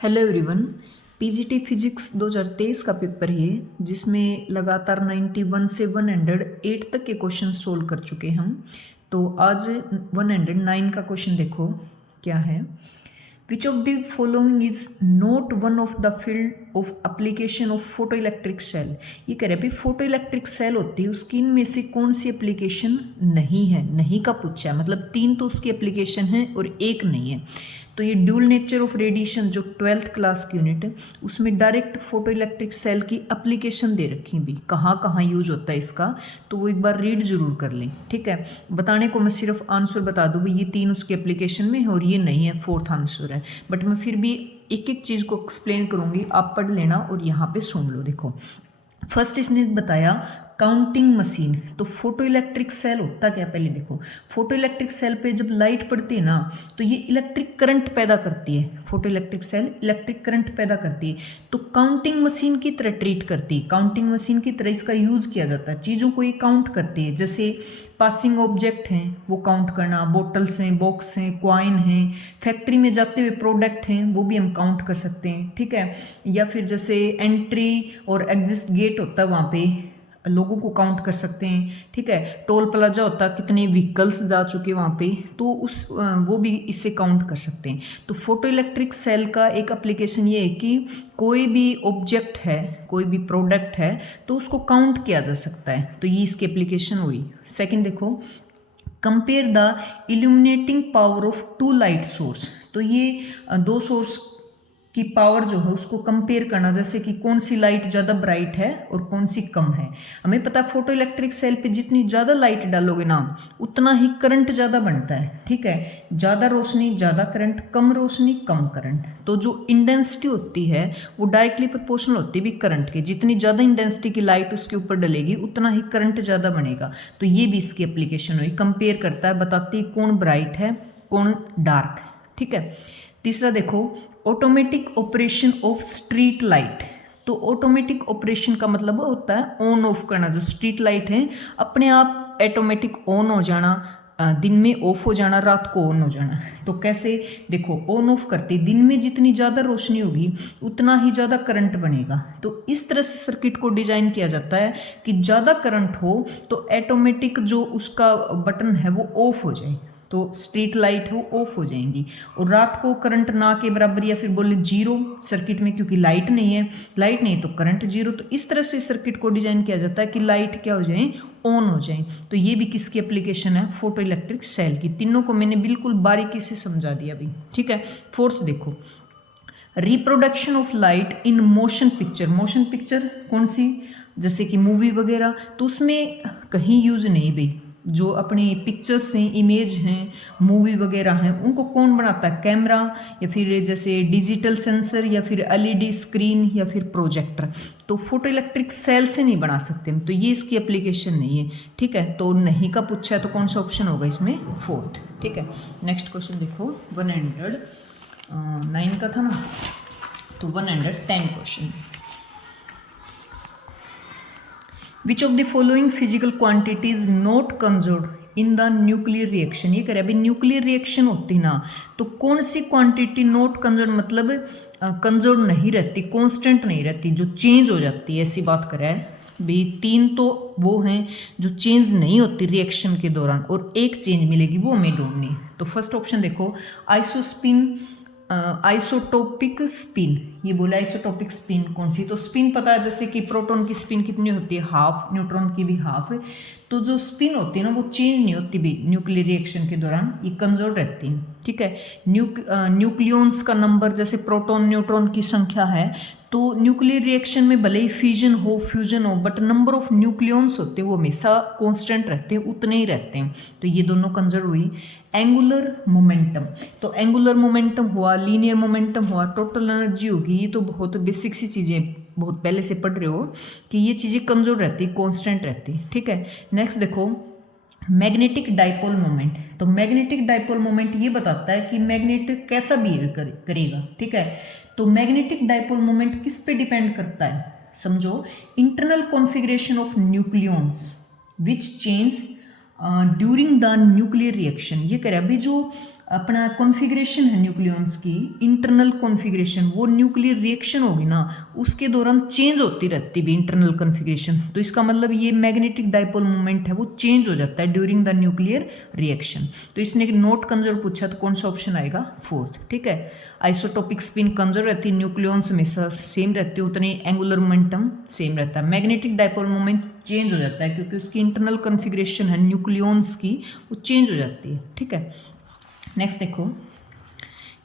Hello everyone. PGT physics 2023 का paper है जिसमें लगातार 91 से 108 तक के क्वेश्चन सोल्व कर चुके हम। तो आज 109 का क्वेश्चन देखो क्या है। Which of the following is not one of the field of application of photo electric cell. ये कह रहे हैं भाई फोटो इलेक्ट्रिक सेल होती है उसकी इनमें से कौन सी एप्लीकेशन नहीं है। नहीं का पूछा है मतलब 3 तो उसकी एप्लीकेशन है और एक नहीं है। तो ये ड्यूल नेचर ऑफ रेडिएशन जो 12th क्लास की यूनिट है उसमें डायरेक्ट फोटो इलेक्ट्रिक सेल की एप्लीकेशन दे रखी भी कहाँ कहाँ यूज होता है इसका, तो वो एक बार रीड जरूर कर लें। ठीक है, बताने को मैं सिर्फ आंसर बता दूँ भाई ये 3 उसकी एप्लीकेशन में है और ये नहीं है, 4th आंसर है। बट मैं फिर भी एक एक चीज़ को एक्सप्लेन करूँगी, आप पढ़ लेना और यहाँ पे सुन लो। देखो फर्स्ट इसने बताया काउंटिंग मशीन। तो फोटो इलेक्ट्रिक सेल होता क्या, पहले देखो फोटो इलेक्ट्रिक सेल पे जब लाइट पड़ती है ना तो ये इलेक्ट्रिक करंट पैदा करती है। Photo electric cell electric current पैदा करती है तो काउंटिंग मशीन की तरह ट्रीट करती है। काउंटिंग मशीन की तरह इसका यूज किया जाता है, चीज़ों को ये काउंट करती है। जैसे पासिंग ऑब्जेक्ट हैं वो काउंट करना, बोटल्स हैं, बॉक्स हैं, क्वाइन हैं, फैक्ट्री में जाते हुए प्रोडक्ट हैं वो भी हम काउंट कर सकते हैं। ठीक है, या फिर जैसे एंट्री और एग्जिट गेट होता है वहाँ पे लोगों को काउंट कर सकते हैं। ठीक है, टोल प्लाजा होता है कितने व्हीकल्स जा चुके वहाँ पे तो उस वो भी इससे काउंट कर सकते हैं। तो फोटो इलेक्ट्रिक सेल का एक एप्लीकेशन ये है कि कोई भी ऑब्जेक्ट है, कोई भी प्रोडक्ट है तो उसको काउंट किया जा सकता है, तो ये इसकी एप्लीकेशन हुई। सेकंड देखो compare the illuminating power of 2 light source. तो ये 2 सोर्स की पावर जो है उसको कंपेयर करना, जैसे कि कौन सी लाइट ज़्यादा ब्राइट है और कौन सी कम है। हमें पता है फोटो इलेक्ट्रिक सेल पे जितनी ज़्यादा लाइट डालोगे ना उतना ही करंट ज़्यादा बनता है। ठीक है, ज़्यादा रोशनी ज़्यादा करंट, कम रोशनी कम करंट। तो जो इंटेंसिटी होती है वो डायरेक्टली प्रोपोर्शनल होती है भी करंट के, जितनी ज़्यादा इंटेंसिटी की लाइट उसके ऊपर डलेगी उतना ही करंट ज़्यादा बनेगा। तो ये भी इसकी एप्लीकेशन हुई, कंपेयर करता है, बताती है कौन ब्राइट है कौन डार्क है। ठीक है, तीसरा देखो automatic operation of street light. तो ऑटोमेटिक ऑपरेशन का मतलब होता है ऑन ऑफ करना। जो स्ट्रीट लाइट है अपने आप ऑटोमेटिक ऑन हो जाना, दिन में ऑफ हो जाना, रात को ऑन हो जाना। तो कैसे देखो ऑन ऑफ करते दिन में जितनी ज़्यादा रोशनी होगी उतना ही ज़्यादा करंट बनेगा। तो इस तरह से सर्किट को डिजाइन किया जाता है कि ज़्यादा करंट हो तो ऑटोमेटिक जो उसका बटन है वो ऑफ हो जाए, तो स्ट्रीट लाइट है वो ऑफ हो जाएंगी। और रात को करंट ना के बराबर या फिर बोले जीरो सर्किट में, क्योंकि लाइट नहीं है, लाइट नहीं तो करंट जीरो। तो इस तरह से सर्किट को डिजाइन किया जाता है कि लाइट क्या हो जाए, ऑन हो जाए। तो ये भी किसकी एप्लीकेशन है, फोटो इलेक्ट्रिक सेल की। तीनों को मैंने बिल्कुल बारीकी से समझा दिया अभी। ठीक है, फोर्थ देखो reproduction of light in motion picture. Motion picture कौन सी, जैसे कि मूवी वगैरह, तो उसमें कहीं यूज नहीं भाई। जो अपने पिक्चर्स हैं, इमेज हैं, मूवी वगैरह हैं, उनको कौन बनाता है, कैमरा या फिर जैसे डिजिटल सेंसर या फिर एलईडी स्क्रीन या फिर प्रोजेक्टर। तो फोटो इलेक्ट्रिक सेल से नहीं बना सकते हम, तो ये इसकी एप्लीकेशन नहीं है। ठीक है, तो नहीं का पूछा है तो कौन सा ऑप्शन होगा इसमें, फोर्थ। ठीक है, नेक्स्ट क्वेश्चन देखो 109 का था ना, तो 110 question. Which of the following physical quantity is not conserved in the nuclear reaction. ये कह रहा है भाई न्यूक्लियर रिएक्शन होती ना तो कौन सी क्वांटिटी नॉट कंजर्व मतलब कंजर्व नहीं रहती, कांस्टेंट नहीं रहती, जो चेंज हो जाती है, ऐसी बात कर रहा है भाई। 3 तो वो हैं जो चेंज नहीं होती रिएक्शन के दौरान और एक चेंज मिलेगी, वो हमें ढूंढनी है। तो फर्स्ट ऑप्शन देखो आइसोस्पिन, आइसोटोपिक स्पिन। ये बोला आइसोटोपिक स्पिन कौन सी, तो स्पिन पता है जैसे कि प्रोटॉन की स्पिन कितनी होती है, हाफ, न्यूट्रॉन की भी हाफ है। तो जो स्पिन होती है ना वो चेंज नहीं होती भी न्यूक्लियर रिएक्शन के दौरान, ये कंजर्व रहती है। ठीक है, न्यूक्लियॉन्स का नंबर जैसे प्रोटॉन न्यूट्रॉन की संख्या है तो न्यूक्लियर रिएक्शन में भले ही फ्यूजन हो फ्यूजन हो बट नंबर ऑफ न्यूक्लियॉन्स होते हैं वो हमेशा कांस्टेंट रहते हैं, उतने ही रहते हैं। तो ये दोनों कंजर्व हुई। एंगुलर मोमेंटम, तो एंगुलर मोमेंटम हुआ, लीनियर मोमेंटम हुआ, टोटल एनर्जी होगी, ये तो बहुत बेसिक सी चीज़ें बहुत पहले से पढ़ रहे हो कि ये चीज़ें कमजोर रहती, कांस्टेंट रहती। ठीक है, नेक्स्ट देखो मैग्नेटिक डाइपोल मोमेंट। तो मैग्नेटिक डाइपोल मोमेंट ये बताता है कि मैग्नेट कैसा बिहेव करेगा। ठीक है, तो मैग्नेटिक डाइपोल मोमेंट किस पे डिपेंड करता है, समझो internal configuration of nucleons which change during the nuclear reaction. ये कह रहा है अभी जो अपना कॉन्फ़िगरेशन है न्यूक्लियॉन्स की, इंटरनल कॉन्फ़िगरेशन, वो न्यूक्लियर रिएक्शन होगी ना उसके दौरान चेंज होती रहती भी इंटरनल कॉन्फ़िगरेशन। तो इसका मतलब ये मैग्नेटिक डाइपोल मोमेंट है वो चेंज हो जाता है ड्यूरिंग द न्यूक्लियर रिएक्शन। तो इसने नोट कंजर्व पूछा तो कौन सा ऑप्शन आएगा? फोर्थ। ठीक है, आइसोटोपिक स्पिन कंजर्व रहती है, न्यूक्लियॉन्स हमेशा सेम रहती है, उतनी एंगुलर मोमेंटम सेम रहता है। मैग्नेटिक डाइपोल मोमेंट चेंज हो जाता है क्योंकि उसकी इंटरनल कॉन्फ़िगरेशन है न्यूक्लियॉन्स की, वो चेंज हो जाती है। ठीक है, नेक्स्ट देखो,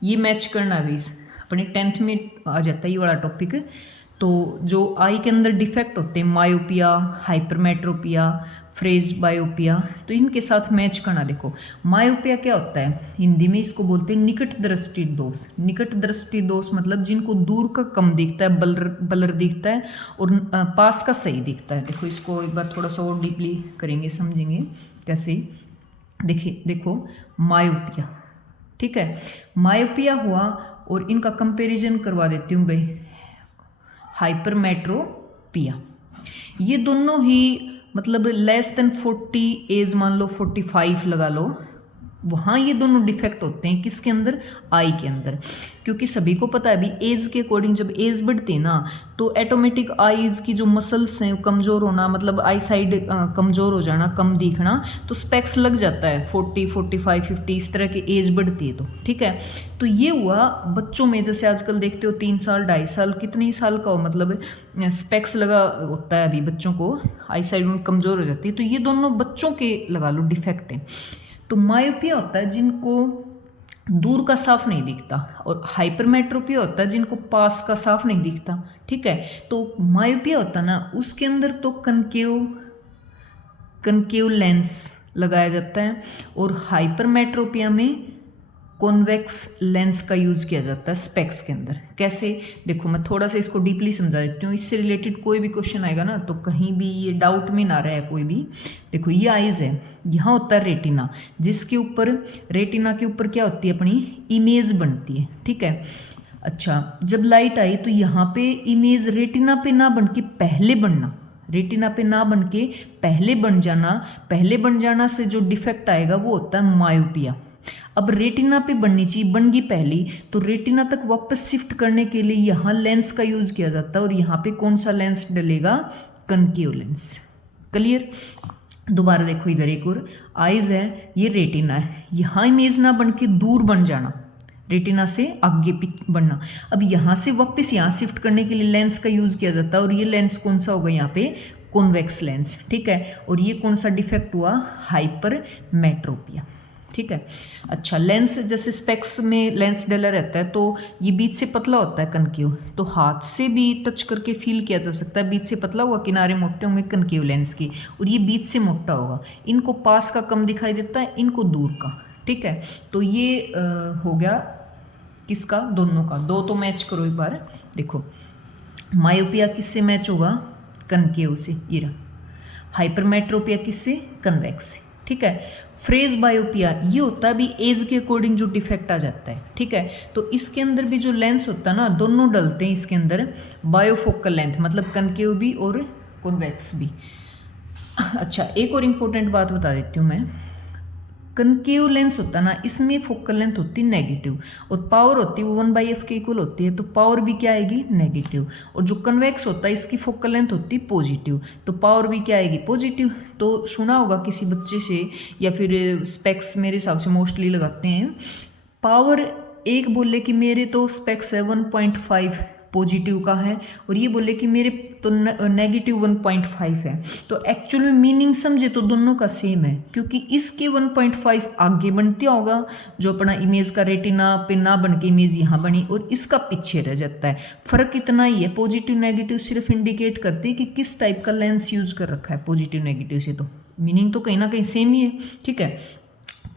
ये मैच करना भी अपने 10th में आ जाता है ये वाला टॉपिक। तो जो आई के अंदर डिफेक्ट होते हैं, मायोपिया, हाइपरमेट्रोपिया, फ्रेज बायोपिया, तो इनके साथ मैच करना। देखो मायोपिया क्या होता है, हिंदी में इसको बोलते हैं निकट दृष्टि दोष। निकट दृष्टि दोष मतलब जिनको दूर का कम दिखता है, बलर दिखता है, और पास का सही दिखता है। देखो इसको एक बार थोड़ा सा और डीपली करेंगे, समझेंगे कैसे। देखिए देखो मायोपिया, ठीक है, मायोपिया हुआ और इनका कंपैरिजन करवा देती हूँ भाई, हाइपरमेट्रोपिया। ये दोनों ही मतलब लेस देन 40 एज, मान लो 45 लगा लो, वहाँ ये दोनों डिफेक्ट होते हैं किसके अंदर? आई के अंदर। क्योंकि सभी को पता है अभी एज के अकॉर्डिंग जब एज बढ़ती है ना तो ऑटोमेटिक आईज की जो मसल्स हैं कमज़ोर होना, मतलब आई साइड कमज़ोर हो जाना, कम दिखना, तो स्पेक्स लग जाता है 40, 45, 50 इस तरह की एज बढ़ती है। तो ठीक है, तो ये हुआ बच्चों में, जैसे आजकल देखते हो 3 साल 2.5 साल कितनी साल का हो, मतलब स्पेक्स लगा होता है अभी बच्चों को, आई साइड कमज़ोर हो जाती है। तो ये दोनों बच्चों के लगा लो डिफेक्ट हैं। तो मायोपिया होता है जिनको दूर का साफ नहीं दिखता, और हाइपरमेट्रोपिया होता है जिनको पास का साफ नहीं दिखता। ठीक है, तो मायोपिया होता है ना उसके अंदर तो कनकेव लेंस लगाया जाता है, और हाइपरमेट्रोपिया में कॉन्वेक्स लेंस का यूज किया जाता है स्पेक्स के अंदर। कैसे? देखो मैं थोड़ा सा इसको डीपली समझा देती हूँ, इससे रिलेटेड कोई भी क्वेश्चन आएगा ना तो कहीं भी ये डाउट में ना रहे कोई भी। देखो ये आइज है, यहाँ होता है रेटिना, जिसके ऊपर, रेटिना के ऊपर क्या होती है अपनी इमेज बनती है। ठीक है, अच्छा जब लाइट आई तो यहाँ पे इमेज रेटिना पे ना बन के पहले बनना, रेटिना पे ना बन के पहले बन जाना, पहले बन जाना से जो डिफेक्ट आएगा वो होता है मायोपिया। अब रेटिना पे बननी चाहिए, बन गई पहली, तो रेटिना तक वापस शिफ्ट करने के लिए यहाँ लेंस का यूज किया जाता है, और यहाँ पे कौन सा लेंस डलेगा? Concave lens. क्लियर? दोबारा देखो इधर एक और आइज है, ये रेटिना है, यहाँ इमेज ना बन के दूर बन जाना, रेटिना से आगे बढ़ना। अब यहाँ से वापस यहाँ शिफ्ट करने के लिए लेंस का यूज किया जाता है, और ये लेंस कौन सा होगा यहाँ पे? Convex lens. ठीक है, और ये कौन सा डिफेक्ट हुआ? हाइपरमेट्रोपिया। ठीक है, अच्छा लेंस, जैसे स्पेक्स में लेंस डला रहता है तो ये बीच से पतला होता है कनकेव, तो हाथ से भी टच करके फील किया जा सकता है, बीच से पतला हुआ, किनारे मोटे होंगे कनकेव लेंस की, और ये बीच से मोटा होगा, इनको पास का कम दिखाई देता है, इनको दूर का। ठीक है, तो ये हो गया किसका? दोनों का। दो तो मैच करो एक बार। देखो मायोपिया किससे मैच होगा? कनकेव से, ये हाइपरमेट्रोपिया किससे? कन्वेक्स से। ठीक है, फ्रेज बायोपिया ये होता है अभी एज के अकॉर्डिंग जो डिफेक्ट आ जाता है। ठीक है, तो इसके अंदर भी जो लेंस होता है ना, दोनों डलते हैं इसके अंदर, बायोफोकल लेंथ, मतलब कनकेव भी और कॉन्वेक्स भी। अच्छा एक और इम्पोर्टेंट बात बता देती हूँ मैं, कनकेव लेंस होता है ना इसमें फोकल लेंथ होती है नेगेटिव, और पावर होती है वो 1/f के इक्वल होती है, तो पावर भी क्या आएगी? नेगेटिव। और जो कन्वेक्स होता है इसकी फोकल लेंथ होती है पॉजिटिव, तो पावर भी क्या आएगी? पॉजिटिव। तो सुना होगा किसी बच्चे से, या फिर स्पेक्स मेरे हिसाब से मोस्टली लगाते हैं, पावर एक बोले कि मेरे तो स्पेक्स है 1.5 पॉजिटिव का है, और ये बोले कि मेरे तो नेगेटिव 1.5 है, तो एक्चुअल में मीनिंग समझे तो दोनों का सेम है, क्योंकि इसके 1.5 आगे बनते होगा, जो अपना इमेज का रेटिना पे ना बन के इमेज यहाँ बनी, और इसका पीछे रह जाता है। फर्क इतना ही है, पॉजिटिव नेगेटिव सिर्फ इंडिकेट करते हैं कि किस टाइप का लेंस यूज कर रखा है पॉजिटिव नेगेटिव से, तो मीनिंग तो कहीं ना कहीं सेम ही है। ठीक है,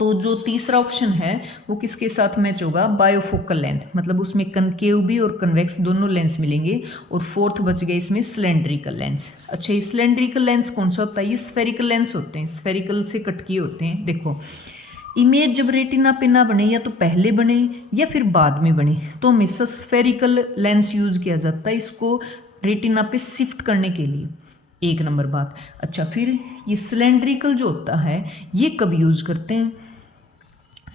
तो जो तीसरा ऑप्शन है वो किसके साथ मैच होगा? बायोफोकल लेंथ, मतलब उसमें कनकेव भी और कन्वेक्स दोनों लेंस मिलेंगे, और फोर्थ बच गए इसमें सिलेंड्रिकल लेंस। अच्छा ये सिलेंड्रिकल लेंस कौन सा होता है? ये स्फेरिकल लेंस होते हैं, स्फेरिकल से कट किए होते हैं। देखो इमेज जब रेटिना पे ना बने, या तो पहले बने या फिर बाद में बने, तो हमेशा स्फेरिकल लेंस यूज किया जाता है इसको रेटिना पे शिफ्ट करने के लिए। एक नंबर बात। अच्छा फिर ये सिलेंड्रिकल जो होता है ये कब यूज करते हैं?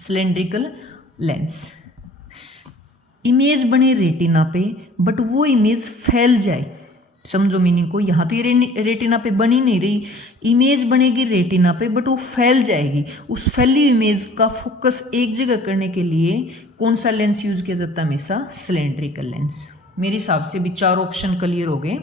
Cylindrical lens. इमेज बने रेटिना पे बट वो इमेज फैल जाए, समझो मीनिंग को। यहाँ तो ये रेटिना पे बनी नहीं रही, इमेज बनेगी रेटिना पे बट वो फैल जाएगी। उस फैली इमेज का फोकस एक जगह करने के लिए कौन सा लेंस यूज किया जाता है? हमेशा सिलेंड्रिकल लेंस। मेरे हिसाब से भी 4 ऑप्शन क्लियर हो गए।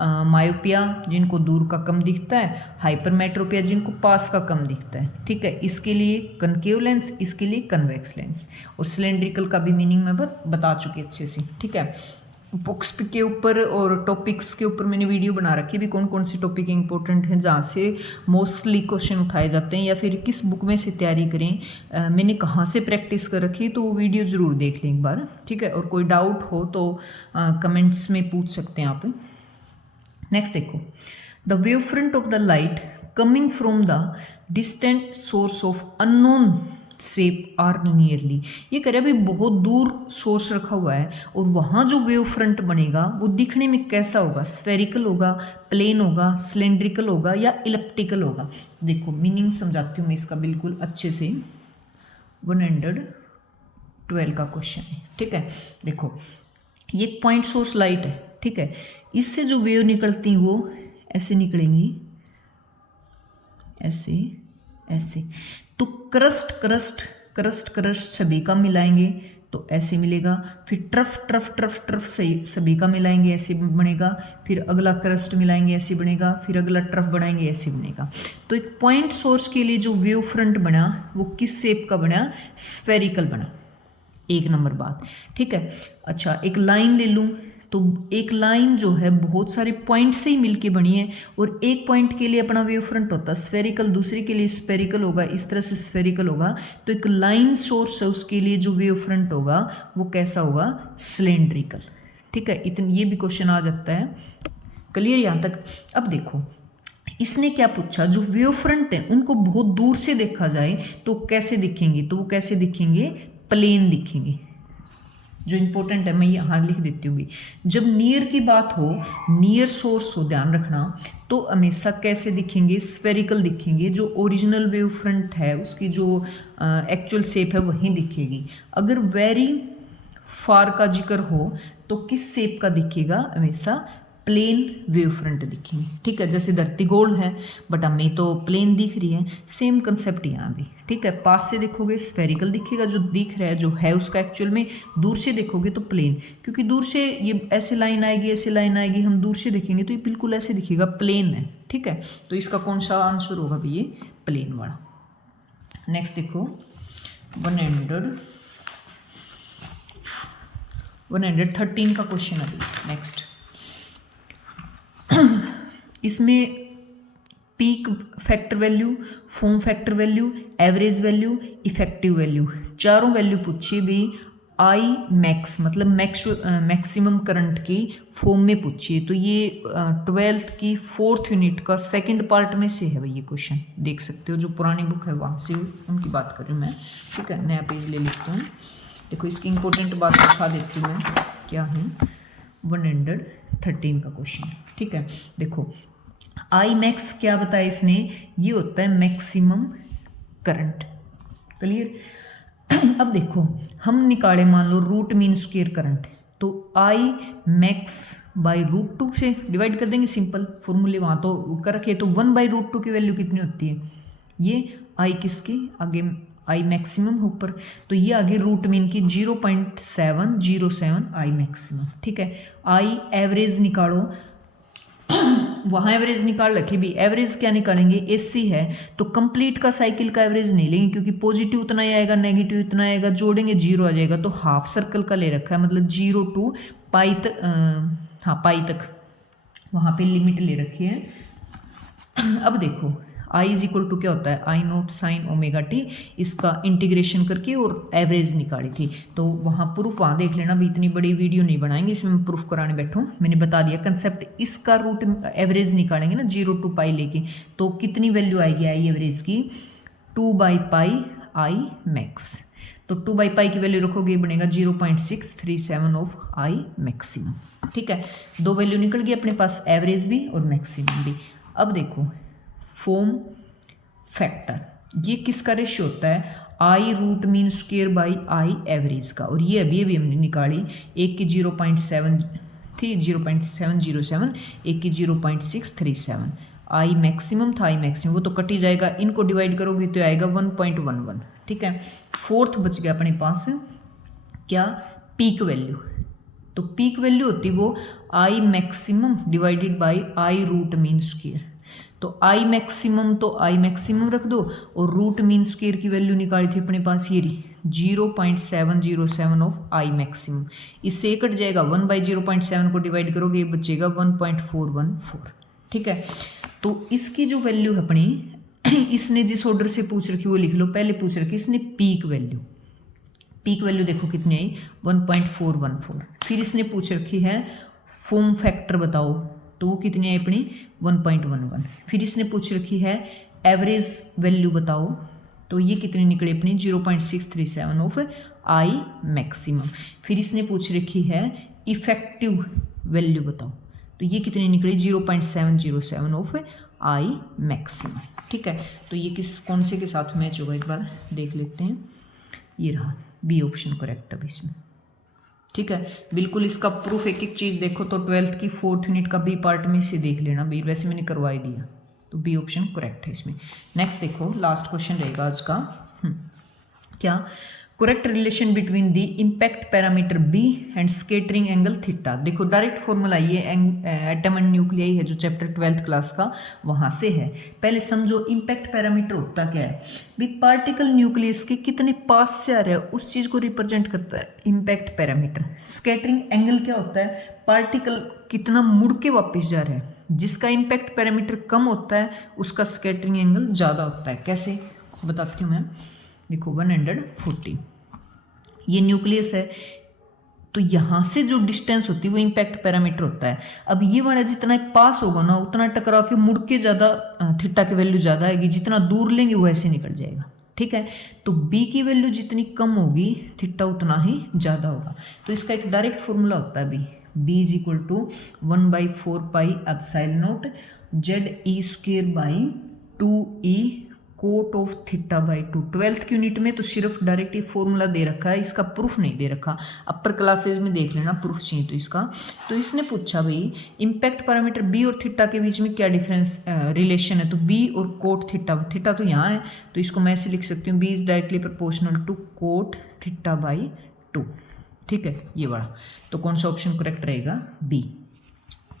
मायोपिया जिनको दूर का कम दिखता है, हाइपरमेट्रोपिया जिनको पास का कम दिखता है, ठीक है, इसके लिए कनकेव लेंस, इसके लिए कन्वेक्स लेंस। और सिलेंड्रिकल का भी मीनिंग मैं बता चुकी अच्छे से, ठीक है। बुक्स के ऊपर और टॉपिक्स के ऊपर मैंने वीडियो बना रखी भी कौन कौन सी टॉपिक इंपॉर्टेंट हैं जहाँ से मोस्टली क्वेश्चन उठाए जाते हैं, या फिर किस बुक में से तैयारी करें, मैंने कहाँ से प्रैक्टिस कर रखी है, तो वो वीडियो ज़रूर देख लें एक बार, ठीक है। और कोई डाउट हो तो कमेंट्स में पूछ सकते हैं आप। नेक्स्ट देखो, the wave front of the light coming from the distant source of unknown shape are nearly. ये कह रहे हैं भाई बहुत दूर सोर्स रखा हुआ है और वहाँ जो वेव फ्रंट बनेगा वो दिखने में कैसा होगा? स्फेरिकल होगा, प्लेन होगा, सिलेंड्रिकल होगा या इलिप्टिकल होगा? देखो मीनिंग समझाती हूँ मैं इसका बिल्कुल अच्छे से। 112 का क्वेश्चन है, ठीक है। देखो ये पॉइंट सोर्स लाइट है, ठीक है, इससे जो वेव निकलती वो ऐसे निकलेंगी, ऐसे ऐसे। तो क्रस्ट क्रस्ट क्रस्ट क्रस्ट सभी का मिलाएंगे तो ऐसे मिलेगा, फिर ट्रफ ट्रफ ट्रफ ट्रफ सभी का मिलाएंगे ऐसे बनेगा, फिर अगला क्रस्ट मिलाएंगे ऐसे बनेगा, फिर अगला ट्रफ बनाएंगे ऐसे बनेगा। तो एक पॉइंट सोर्स के लिए जो वेव फ्रंट बना वो किस शेप का बना? स्फेरिकल बना, 1 नंबर बात, ठीक है। अच्छा एक लाइन ले लूँ तो एक लाइन जो है बहुत सारे पॉइंट से ही मिलके बनी है और एक पॉइंट के लिए अपना वेव फ्रंट होता है स्फेरिकल, दूसरे के लिए स्फेरिकल होगा, इस तरह से स्फेरिकल होगा। तो एक लाइन सोर्स है उसके लिए जो वेव फ्रंट होगा वो कैसा होगा? सिलेंड्रिकल, ठीक है। इतनी ये भी क्वेश्चन आ जाता है, क्लियर यहाँ तक। अब देखो इसने क्या पूछा, जो वेव फ्रंट है उनको बहुत दूर से देखा जाए तो कैसे दिखेंगे? तो वो कैसे दिखेंगे? प्लेन दिखेंगे। जो इंपॉर्टेंट है मैं यहाँ लिख देती हूँ भी, जब नियर की बात हो, नियर सोर्स हो, ध्यान रखना, तो हमेशा कैसे दिखेंगे? स्फेरिकल दिखेंगे। जो ओरिजिनल वेव फ्रंट है उसकी जो एक्चुअल शेप है वहीं दिखेगी। अगर वेरी फार का जिक्र हो तो किस शेप का दिखेगा? हमेशा प्लेन वेव फ्रंट दिखेंगे, ठीक है। जैसे धरती गोल है बट हमें तो प्लेन दिख रही है, सेम कंसेप्ट यहाँ भी, ठीक है। पास से देखोगे स्फेरिकल दिखेगा, जो दिख रहा है जो है उसका एक्चुअल में, दूर से देखोगे तो प्लेन, क्योंकि दूर से ये ऐसे लाइन आएगी, ऐसे लाइन आएगी, हम दूर से देखेंगे तो ये बिल्कुल ऐसे दिखेगा, प्लेन है, ठीक है। तो इसका कौन सा आंसर होगा भी? ये प्लेन वाला। नेक्स्ट देखो 113 का क्वेश्चन अभी नेक्स्ट। इसमें peak factor value, form factor value, average value, effective value, चारों वैल्यू पूछी भी। आई मैक्स मतलब मैक्सिमम करंट की फॉर्म में पूछी है। तो ये 12th की 4th यूनिट का 2nd पार्ट में से है भाई ये क्वेश्चन, देख सकते हो। जो पुरानी बुक है वहाँ से उनकी बात कर रही हूँ मैं, ठीक है। नया पेज ले लिखता हूँ। देखो इसकी इंपॉर्टेंट बात दिखा देती हूँ मैं क्या है। 113 का क्वेश्चन, ठीक है। देखो आई मैक्स क्या बताया इसने? ये होता है मैक्सिमम करंट, क्लियर। अब देखो हम निकाले मान लो रूट मीन स्क्वायर करंट, तो आई मैक्स बाई √2 से डिवाइड कर देंगे, सिंपल फॉर्मूले वहाँ तो कर रखे। तो 1/√2 की वैल्यू कितनी होती है? ये आई किसके आगे? आई मैक्सिमम ऊपर, तो ये आगे रूट मीन की 0.707 आई मैक्सिमम, ठीक है। आई एवरेज निकालो, वहाँ एवरेज निकाल रखी भी। एवरेज क्या निकालेंगे? एसी है तो कंप्लीट का साइकिल का एवरेज नहीं लेंगे, क्योंकि पॉजिटिव उतना ही आएगा, नेगेटिव इतना आएगा, जोड़ेंगे 0 आ जाएगा। तो हाफ सर्कल का ले रखा है, मतलब 0 to पाई तक, हाँ पाई तक वहाँ पे लिमिट ले रखी है। अब देखो I इज इक्वल टू क्या होता है? आई नॉट साइन ओमेगा टी, इसका इंटीग्रेशन करके और एवरेज निकाली थी। तो वहाँ प्रूफ वहाँ देख लेना भी, इतनी बड़ी वीडियो नहीं बनाएंगे इसमें मैं प्रूफ कराने बैठूँ, मैंने बता दिया कंसेप्ट। इसका रूट एवरेज निकालेंगे ना 0 to पाई लेके, तो कितनी वैल्यू आएगी आई एवरेज की? 2/पाई आई मैक्स। तो 2/पाई की वैल्यू रखोगे बनेगा 0.637 ऑफ आई मैक्सिमम, ठीक है। दो वैल्यू निकल गई अपने पास, एवरेज भी और मैक्सिमम भी। अब देखो फॉर्म फैक्टर, ये किसका रेशियो होता है? I root mean square by I average का, और ये अभी हमने निकाली, एक की 0.7 थी 0.707, एक की 0.637, आई मैक्सिमम था, आई मैक्सिमम वो तो कट ही जाएगा, इनको डिवाइड करोगे तो आएगा 1.11, ठीक है। फोर्थ बच गया अपने पास क्या, पीक वैल्यू। तो पीक वैल्यू होती वो I maximum divided by I root mean square. तो आई मैक्सिमम तो आई मैक्सिमम रख दो, और रूट मीन स्क्वेयर की वैल्यू निकाली थी अपने पास ये रही 0.707 ऑफ आई मैक्सिमम, इससे कट जाएगा 1/0.7 को डिवाइड करोगे ये बचेगा 1.414, ठीक है। तो इसकी जो वैल्यू है अपनी इसने जिस ऑर्डर से पूछ रखी वो लिख लो, पहले पूछ रखी इसने पीक वैल्यू, पीक वैल्यू देखो कितनी आई 1.414, फिर इसने पूछ रखी है फॉर्म फैक्टर बताओ, तो वो कितनी आई अपनी 1.11, फिर इसने पूछ रखी है एवरेज वैल्यू बताओ, तो ये कितनी निकली अपनी 0.637 ऑफ आई मैक्सिमम, फिर इसने पूछ रखी है इफेक्टिव वैल्यू बताओ, तो ये कितनी निकली 0.707 ऑफ आई मैक्सिमम, ठीक है। तो ये कौन से के साथ मैच होगा एक बार देख लेते हैं, ये रहा बी ऑप्शन करेक्ट अब इसमें, ठीक है। बिल्कुल इसका प्रूफ एक एक चीज़ देखो तो 12th की 4th यूनिट का बी पार्ट में से देख लेना, बी वैसे मैंने करवा ही दिया, तो बी ऑप्शन करेक्ट है इसमें। नेक्स्ट देखो लास्ट क्वेश्चन रहेगा आज का, क्या, correct relation between the impact parameter b and scattering angle theta. देखो डायरेक्ट फॉर्मूला ये एटम एंड न्यूक्लियाई है जो चैप्टर 12th क्लास का वहाँ से है। पहले समझो इम्पैक्ट पैरामीटर होता क्या है, भी पार्टिकल न्यूक्लियस के कितने पास से आ रहा है उस चीज़ को रिप्रेजेंट करता है इम्पैक्ट पैरामीटर। स्कैटरिंग एंगल क्या होता है, पार्टिकल कितना मुड़ के वापस जा रहा है, जिसका इम्पैक्ट पैरामीटर कम होता है उसका स्कैटरिंग एंगल ज़्यादा होता है। कैसे बताती हूँ मैं, देखो 140 ये न्यूक्लियस है, तो यहाँ से जो डिस्टेंस होती है वो इम्पैक्ट पैरामीटर होता है। अब ये वाला जितना पास होगा ना उतना टकरा के मुड़ के ज़्यादा थीटा की वैल्यू ज़्यादा आएगी, जितना दूर लेंगे वो ऐसे निकल जाएगा, ठीक है। तो बी की वैल्यू जितनी कम होगी थीटा उतना ही ज़्यादा होगा। तो इसका एक डायरेक्ट फॉर्मूला होता है b is equal to 1/4 pi epsilon naught ZE² cot of theta by 2। 12th की यूनिट में तो सिर्फ डायरेक्ट ही फॉर्मूला दे रखा है, इसका प्रूफ नहीं दे रखा, अपर क्लासेज में देख लेना प्रूफ चाहिए तो इसका। तो इसने पूछा भाई इम्पैक्ट पैरामीटर बी और थीटा के बीच में क्या डिफरेंस रिलेशन है, तो बी और कोट थीटा, थीटा तो यहाँ है तो इसको मैं ऐसे लिख सकती हूँ b is directly proportional to cot theta by 2, ठीक है ये वाला। तो कौन सा ऑप्शन करेक्ट रहेगा, बी।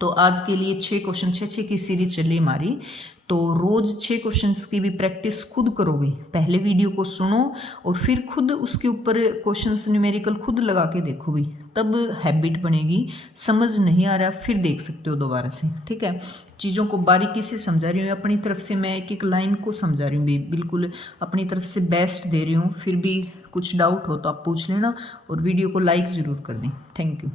तो आज के लिए 6 क्वेश्चन 6 की सीरीज चली हमारी, तो रोज़ 6 क्वेश्चंस की भी प्रैक्टिस खुद करोगे। पहले वीडियो को सुनो और फिर खुद उसके ऊपर क्वेश्चंस न्यूमेरिकल खुद लगा के देखो भाई, तब हैबिट बनेगी। समझ नहीं आ रहा फिर देख सकते हो दोबारा से, ठीक है। चीज़ों को बारीकी से समझा रही हूँ, अपनी तरफ से मैं एक एक लाइन को समझा रही हूँ भाई, बिल्कुल अपनी तरफ से बेस्ट दे रही हूँ। फिर भी कुछ डाउट हो तो आप पूछ लेना और वीडियो को लाइक ज़रूर कर दें। Thank you.